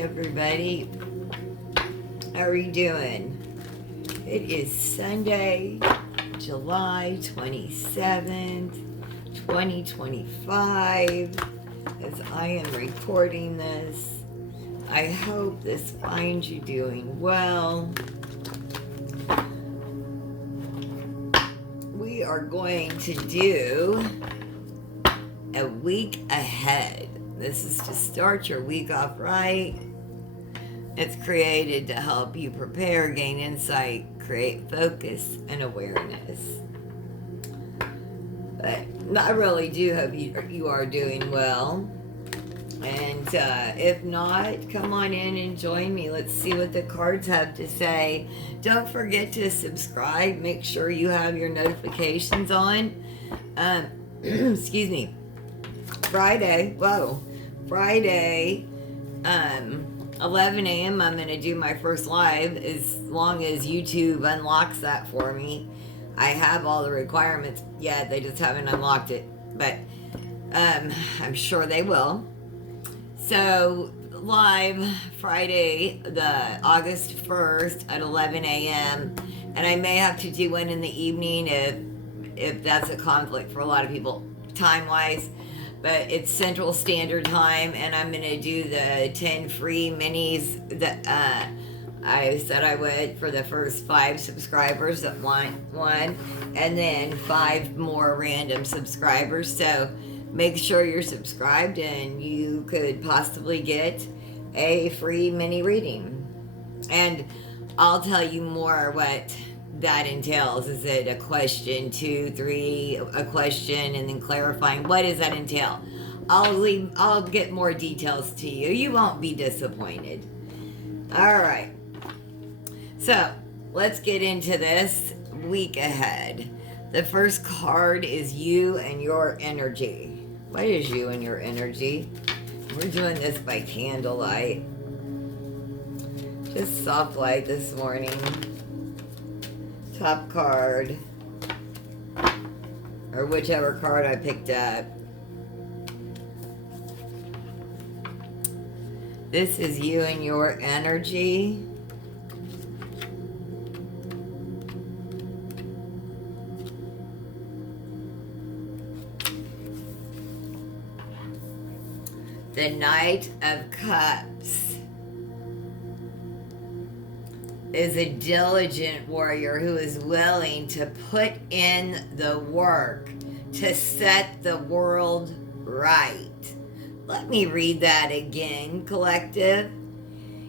everybody. How are you doing? It is Sunday, July 27th, 2025. As I am recording this, I hope this finds you doing well. We are going to do a week ahead. This is to start your week off right. It's created to help you prepare, gain insight, create focus and awareness. But I really do hope you are doing well. And if not, come on in and join me. Let's see what the cards have to say. Don't forget to subscribe. Make sure you have your notifications on. Excuse me. Friday, 11 a.m. I'm going to do my first live as long as YouTube unlocks that for me. I have all the requirements yet. They just haven't unlocked it. But I'm sure they will. So, live Friday, the August 1st at 11 a.m. And I may have to do one in the evening if that's a conflict for a lot of people time-wise. But it's Central Standard Time, and I'm going to do the 10 free minis that I said I would for the first 5 subscribers that want one, and then 5 more random subscribers. So make sure you're subscribed, and you could possibly get a free mini reading. And I'll tell you more what that entails. Is it a question, 2, 3, a question, and then clarifying? What does that entail? I'll get more details to you. You won't be disappointed. All right. So let's get into this week ahead. The first card is you and your energy. What is you and your energy? We're doing this by candlelight. Just soft light this morning. Top card, or whichever card I picked up. This is you and your energy. The Knight of Cups is a diligent warrior who is willing to put in the work to set the world right. Let me read that again, collective.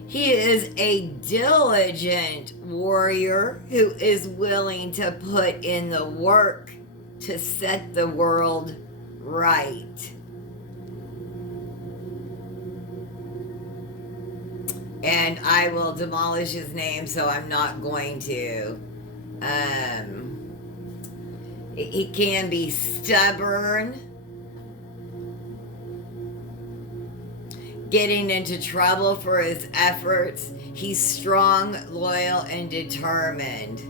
He is a diligent warrior who is willing to put in the work to set the world right. And I will demolish his name, so I'm not going to. He can be stubborn, getting into trouble for his efforts. He's strong, loyal, and determined.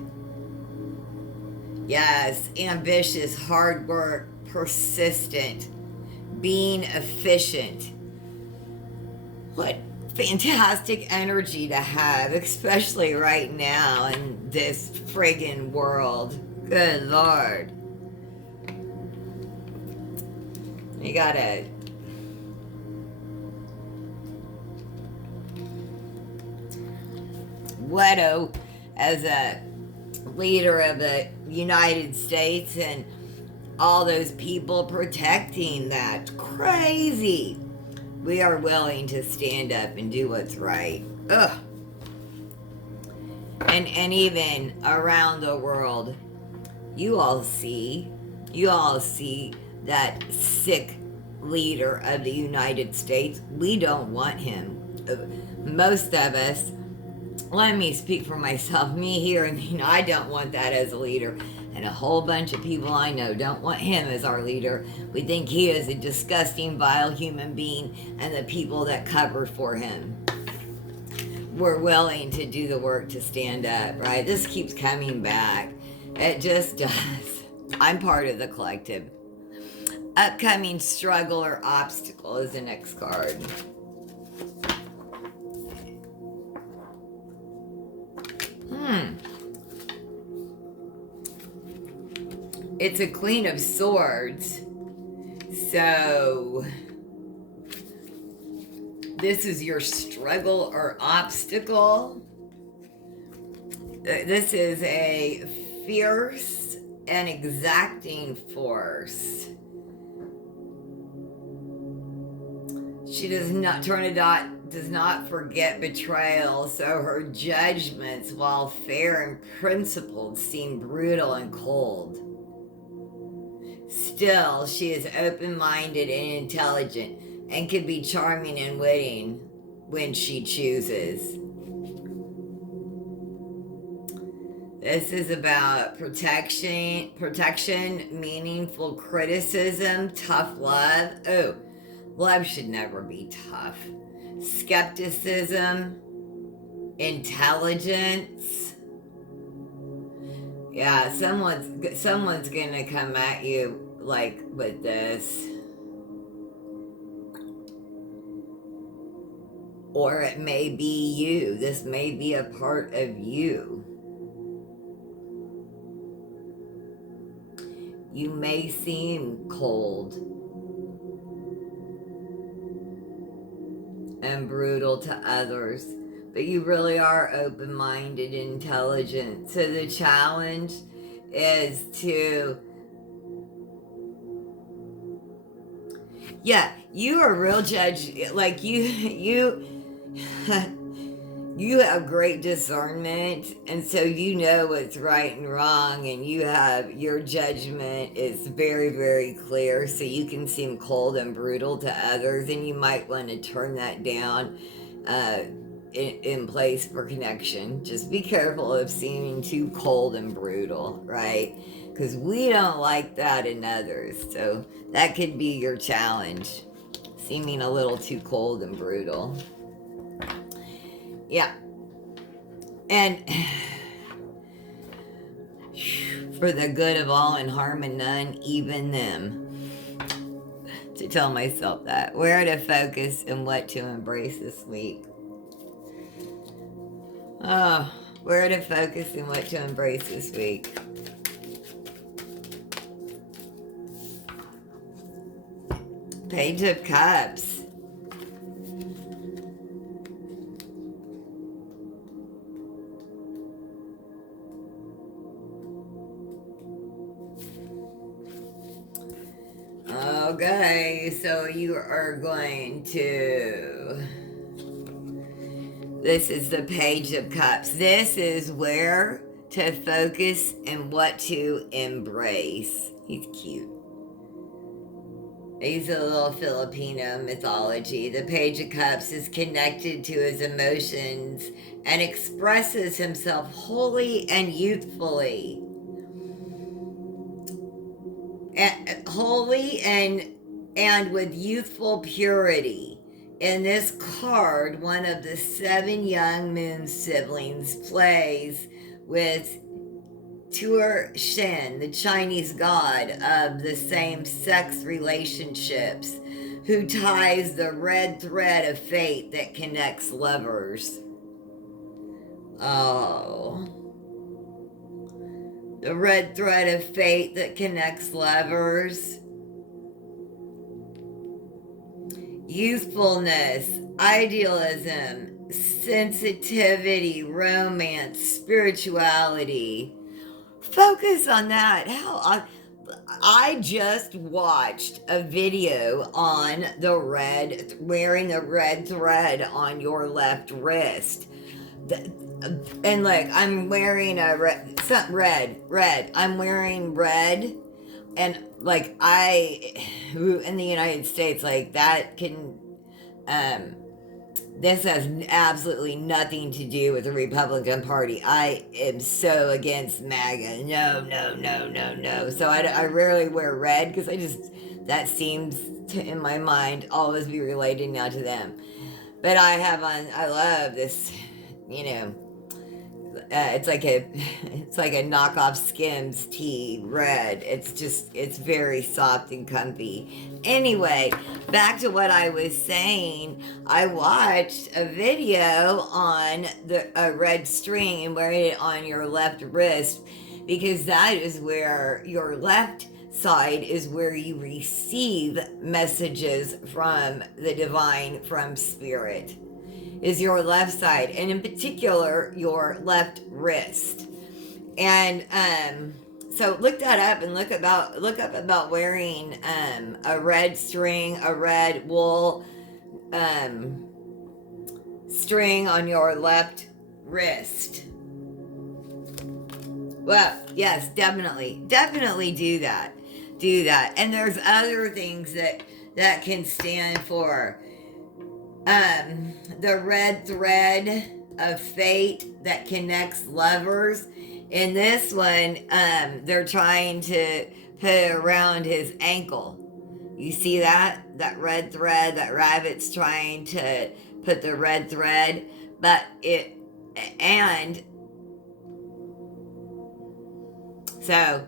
Yes, ambitious, hard work, persistent, being efficient. What fantastic energy to have, especially right now in this friggin' world. Good Lord. You gotta Leto as a leader of the United States and all those people protecting that. Crazy. We are willing to stand up and do what's right. Ugh. And even around the world, you all see that sick leader of the United States. We don't want him. Most of us, let me speak for myself, me here, and I don't want that as a leader. And a whole bunch of people I know don't want him as our leader. We think he is a disgusting, vile human being, and the people that cover for him were willing to do the work to stand up, right? This keeps coming back. It just does. I'm part of the collective. Upcoming struggle or obstacle is the next card. it's a Queen of Swords. So this is your struggle or obstacle. This is a fierce and exacting force. She does not, Tornadot does not forget betrayal, so her judgments, while fair and principled, seem brutal and cold. Still, she is open-minded and intelligent and can be charming and witty when she chooses. This is about protection, meaningful criticism, tough love. Oh, love should never be tough. Skepticism, intelligence. Yeah, someone's gonna come at you like with this. Or it may be you. This may be a part of you. You may seem cold and brutal to others, but you really are open-minded and intelligent. So the challenge is to, you are a real judge. Like you have great discernment, and so you know what's right and wrong, and your judgment is very, very clear, so you can seem cold and brutal to others, and you might want to turn that down in place for connection. Just be careful of seeming too cold and brutal, right? Because we don't like that in others, so that could be your challenge, seeming a little too cold and brutal. Yeah. And for the good of all and harm of none, even them. To tell myself that. Where to focus and what to embrace this week. Oh, where to focus and what to embrace this week. Page of Cups. Okay, so you are going to... This is the Page of Cups. This is where to focus and what to embrace. He's cute. He's a little Filipino mythology. The Page of Cups is connected to his emotions and expresses himself wholly and youthfully. Holy and with youthful purity. In this card, one of the 7 young moon siblings plays with Tuer Shen, the Chinese god of the same-sex relationships, who ties the red thread of fate that connects lovers. Oh. The red thread of fate that connects lovers. Youthfulness, idealism, sensitivity, romance, spirituality. Focus on that. I just watched a video on wearing the red thread on your left wrist. And like, I'm wearing red. I'm wearing red. And like, in the United States, like that can, this has absolutely nothing to do with the Republican Party. I am so against MAGA. No. So I rarely wear red because that seems to, in my mind, always be related now to them. But I love this, it's like a knockoff Skims tee, red. It's very soft and comfy. Anyway, back to what I was saying. I watched a video on a red string and wearing it on your left wrist because that is where your left side is where you receive messages from the divine, from spirit, is your left side, and in particular your left wrist. And so look that up and look up about wearing a red string, a red wool string on your left wrist. Well, yes, definitely do that. Do that. And there's other things that can stand for the red thread of fate that connects lovers. In this one, they're trying to put it around his ankle. You see that red thread? That rabbit's trying to put the red thread, but it, and so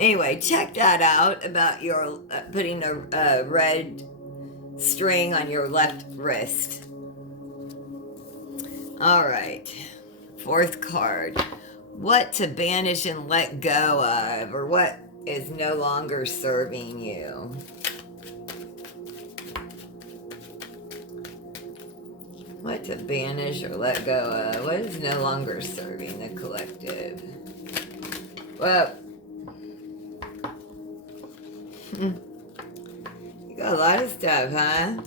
anyway, check that out about your putting a red string on your left wrist. All right, fourth card. What to banish and let go of, or what is no longer serving you. What to banish or let go of. What is no longer serving the collective? Well, you got a lot of stuff, huh?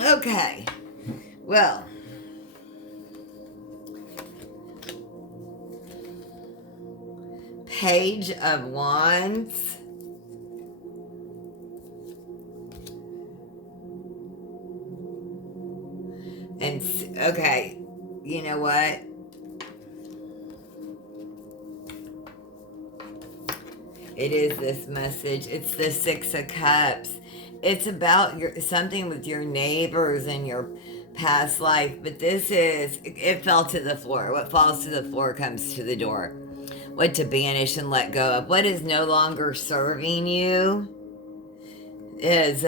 Okay. Well, Page of Wands. And, okay, you know what? It is this message. It's the Six of Cups. It's about something with your neighbors and your past life. But this is, it fell to the floor. What falls to the floor comes to the door. What to banish and let go of. What is no longer serving you is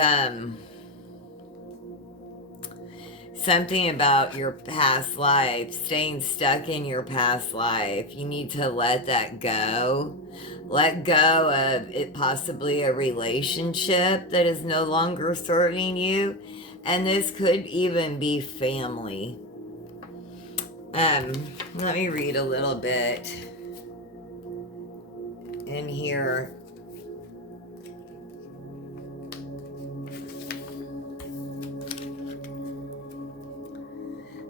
something about your past life, staying stuck in your past life. You need to let that go. Let go of it, possibly a relationship that is no longer serving you. And this could even be family. Let me read a little bit in here.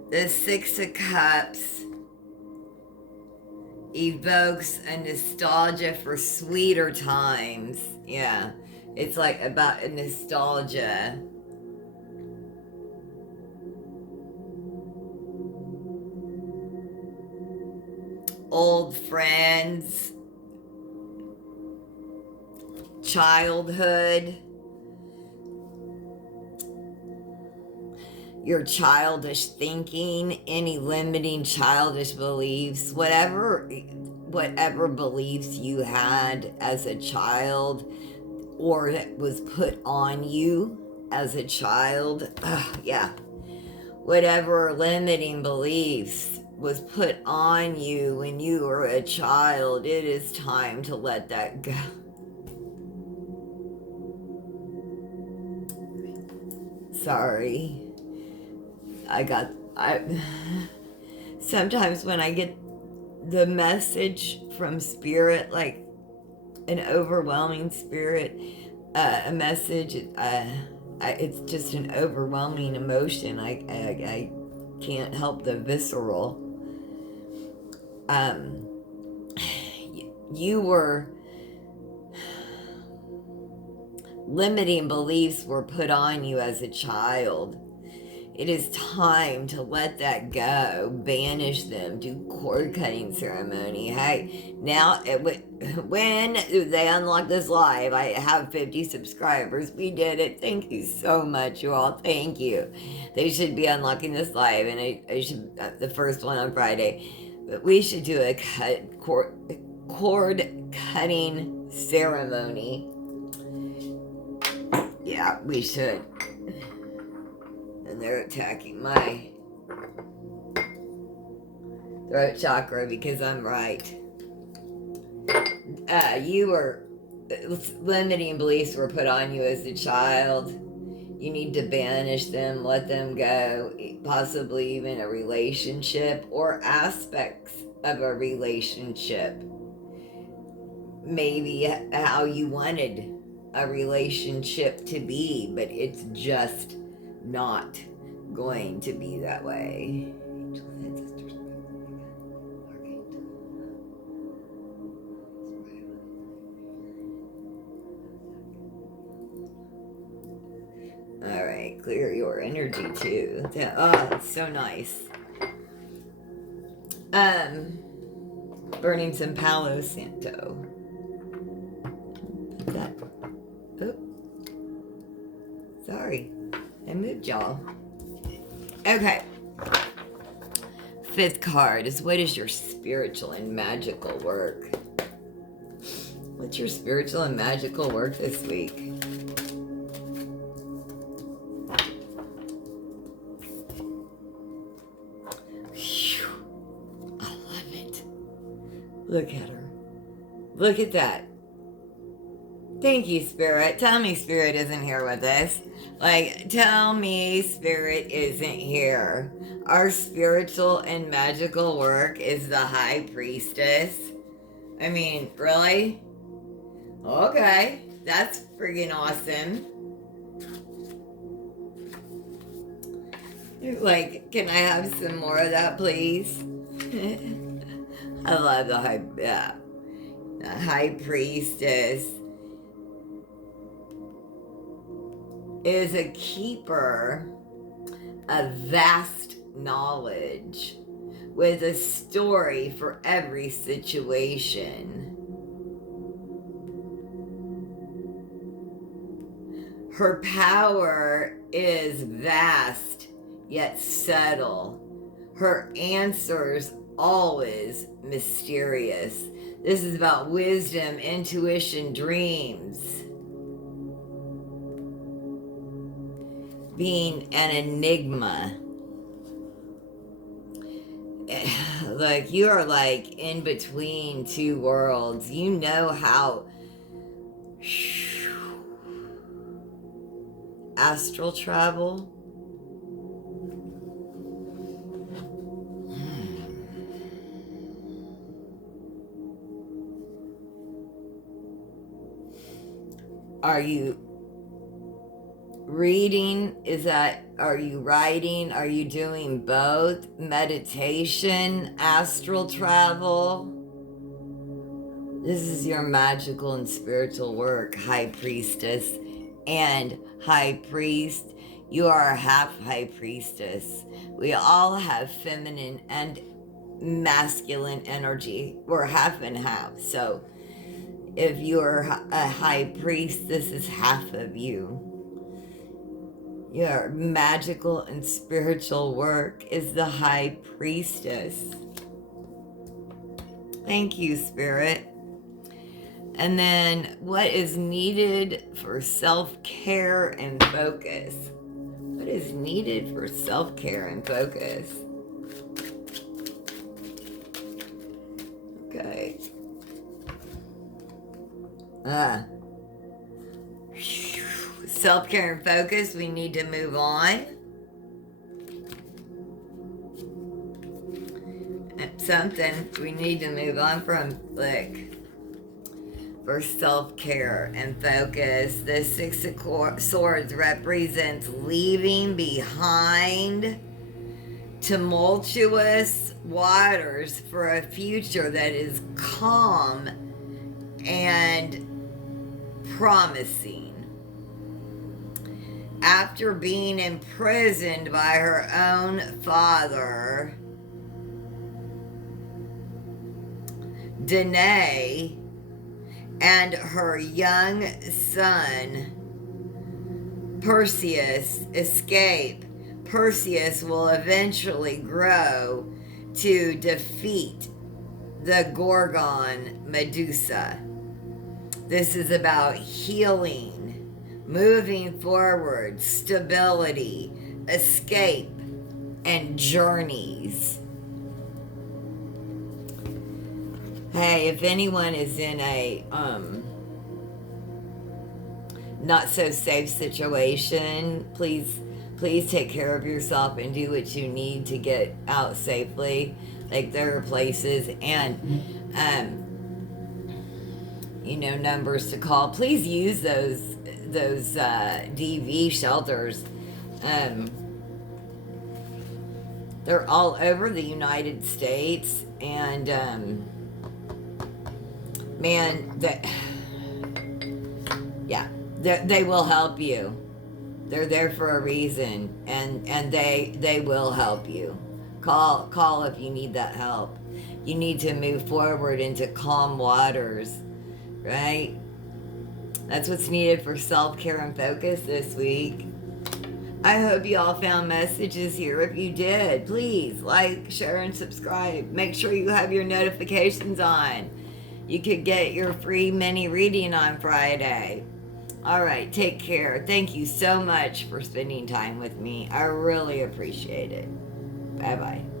The Six of Cups evokes a nostalgia for sweeter times. Yeah, it's like about a nostalgia. Old friends, childhood, your childish thinking, any limiting childish beliefs, whatever beliefs you had as a child or that was put on you as a child. Yeah. Whatever limiting beliefs was put on you when you were a child, it is time to let that go. Sorry. Sometimes when I get the message from spirit, like an overwhelming spirit, a message, it's just an overwhelming emotion. I can't help the visceral. You were limiting beliefs were put on you as a child. It is time to let that go, banish them, do cord cutting ceremony. Hey, now when they unlock this live, I have 50 subscribers. We did it. Thank you so much, you all. Thank you. They should be unlocking this live, and I should the first one on Friday. But we should do a cord cutting ceremony. Yeah, we should. And they're attacking my throat chakra because I'm right. You were limiting beliefs were put on you as a child. You need to banish them, let them go, possibly even a relationship or aspects of a relationship. Maybe how you wanted a relationship to be, but it's just not going to be that way. All right, clear your energy too. Oh, it's so nice. Burning some Palo Santo. That. Oh, sorry, I moved y'all. Okay. Fifth card is, what is your spiritual and magical work? What's your spiritual and magical work this week? Look at her. Look at that. Thank you, Spirit. Tell me Spirit isn't here with us. Like, tell me Spirit isn't here. Our spiritual and magical work is the High Priestess. I mean, really? Okay. That's friggin' awesome. Like, can I have some more of that, please? I love the High Priestess is a keeper of vast knowledge with a story for every situation. Her power is vast yet subtle. Her answers always mysterious. This is about wisdom, intuition, dreams. Being an enigma. Like, you are like in between two worlds. You know how astral travel. Are you reading? Are you writing? Are you doing both? Meditation, astral travel? This is your magical and spiritual work, High Priestess and High Priest. You are a half High Priestess. We all have feminine and masculine energy. We're half and half. So if you're a High Priest, this is half of you. Your magical and spiritual work is the High Priestess. Thank you, Spirit. And then, what is needed for self-care and focus? What is needed for self-care and focus? Okay. Self-care and focus, we need to move on. Something we need to move on from, like, for self-care and focus. The Six of Swords represents leaving behind tumultuous waters for a future that is calm and promising. After being imprisoned by her own father, Danae, and her young son, Perseus, escape. Perseus will eventually grow to defeat the Gorgon Medusa. This is about healing, moving forward, stability, escape, and journeys. Hey, if anyone is in a not so safe situation, please take care of yourself and do what you need to get out safely. Like, there are places and numbers to call. Please use those DV shelters. They're all over the United States, and man, they will help you. They're there for a reason, and they will help you. Call if you need that help. You need to move forward into calm waters, right? That's what's needed for self-care and focus this week. I hope you all found messages here. If you did, please like, share, and subscribe. Make sure you have your notifications on. You could get your free mini reading on Friday. All right, take care. Thank you so much for spending time with me. I really appreciate it. Bye-bye.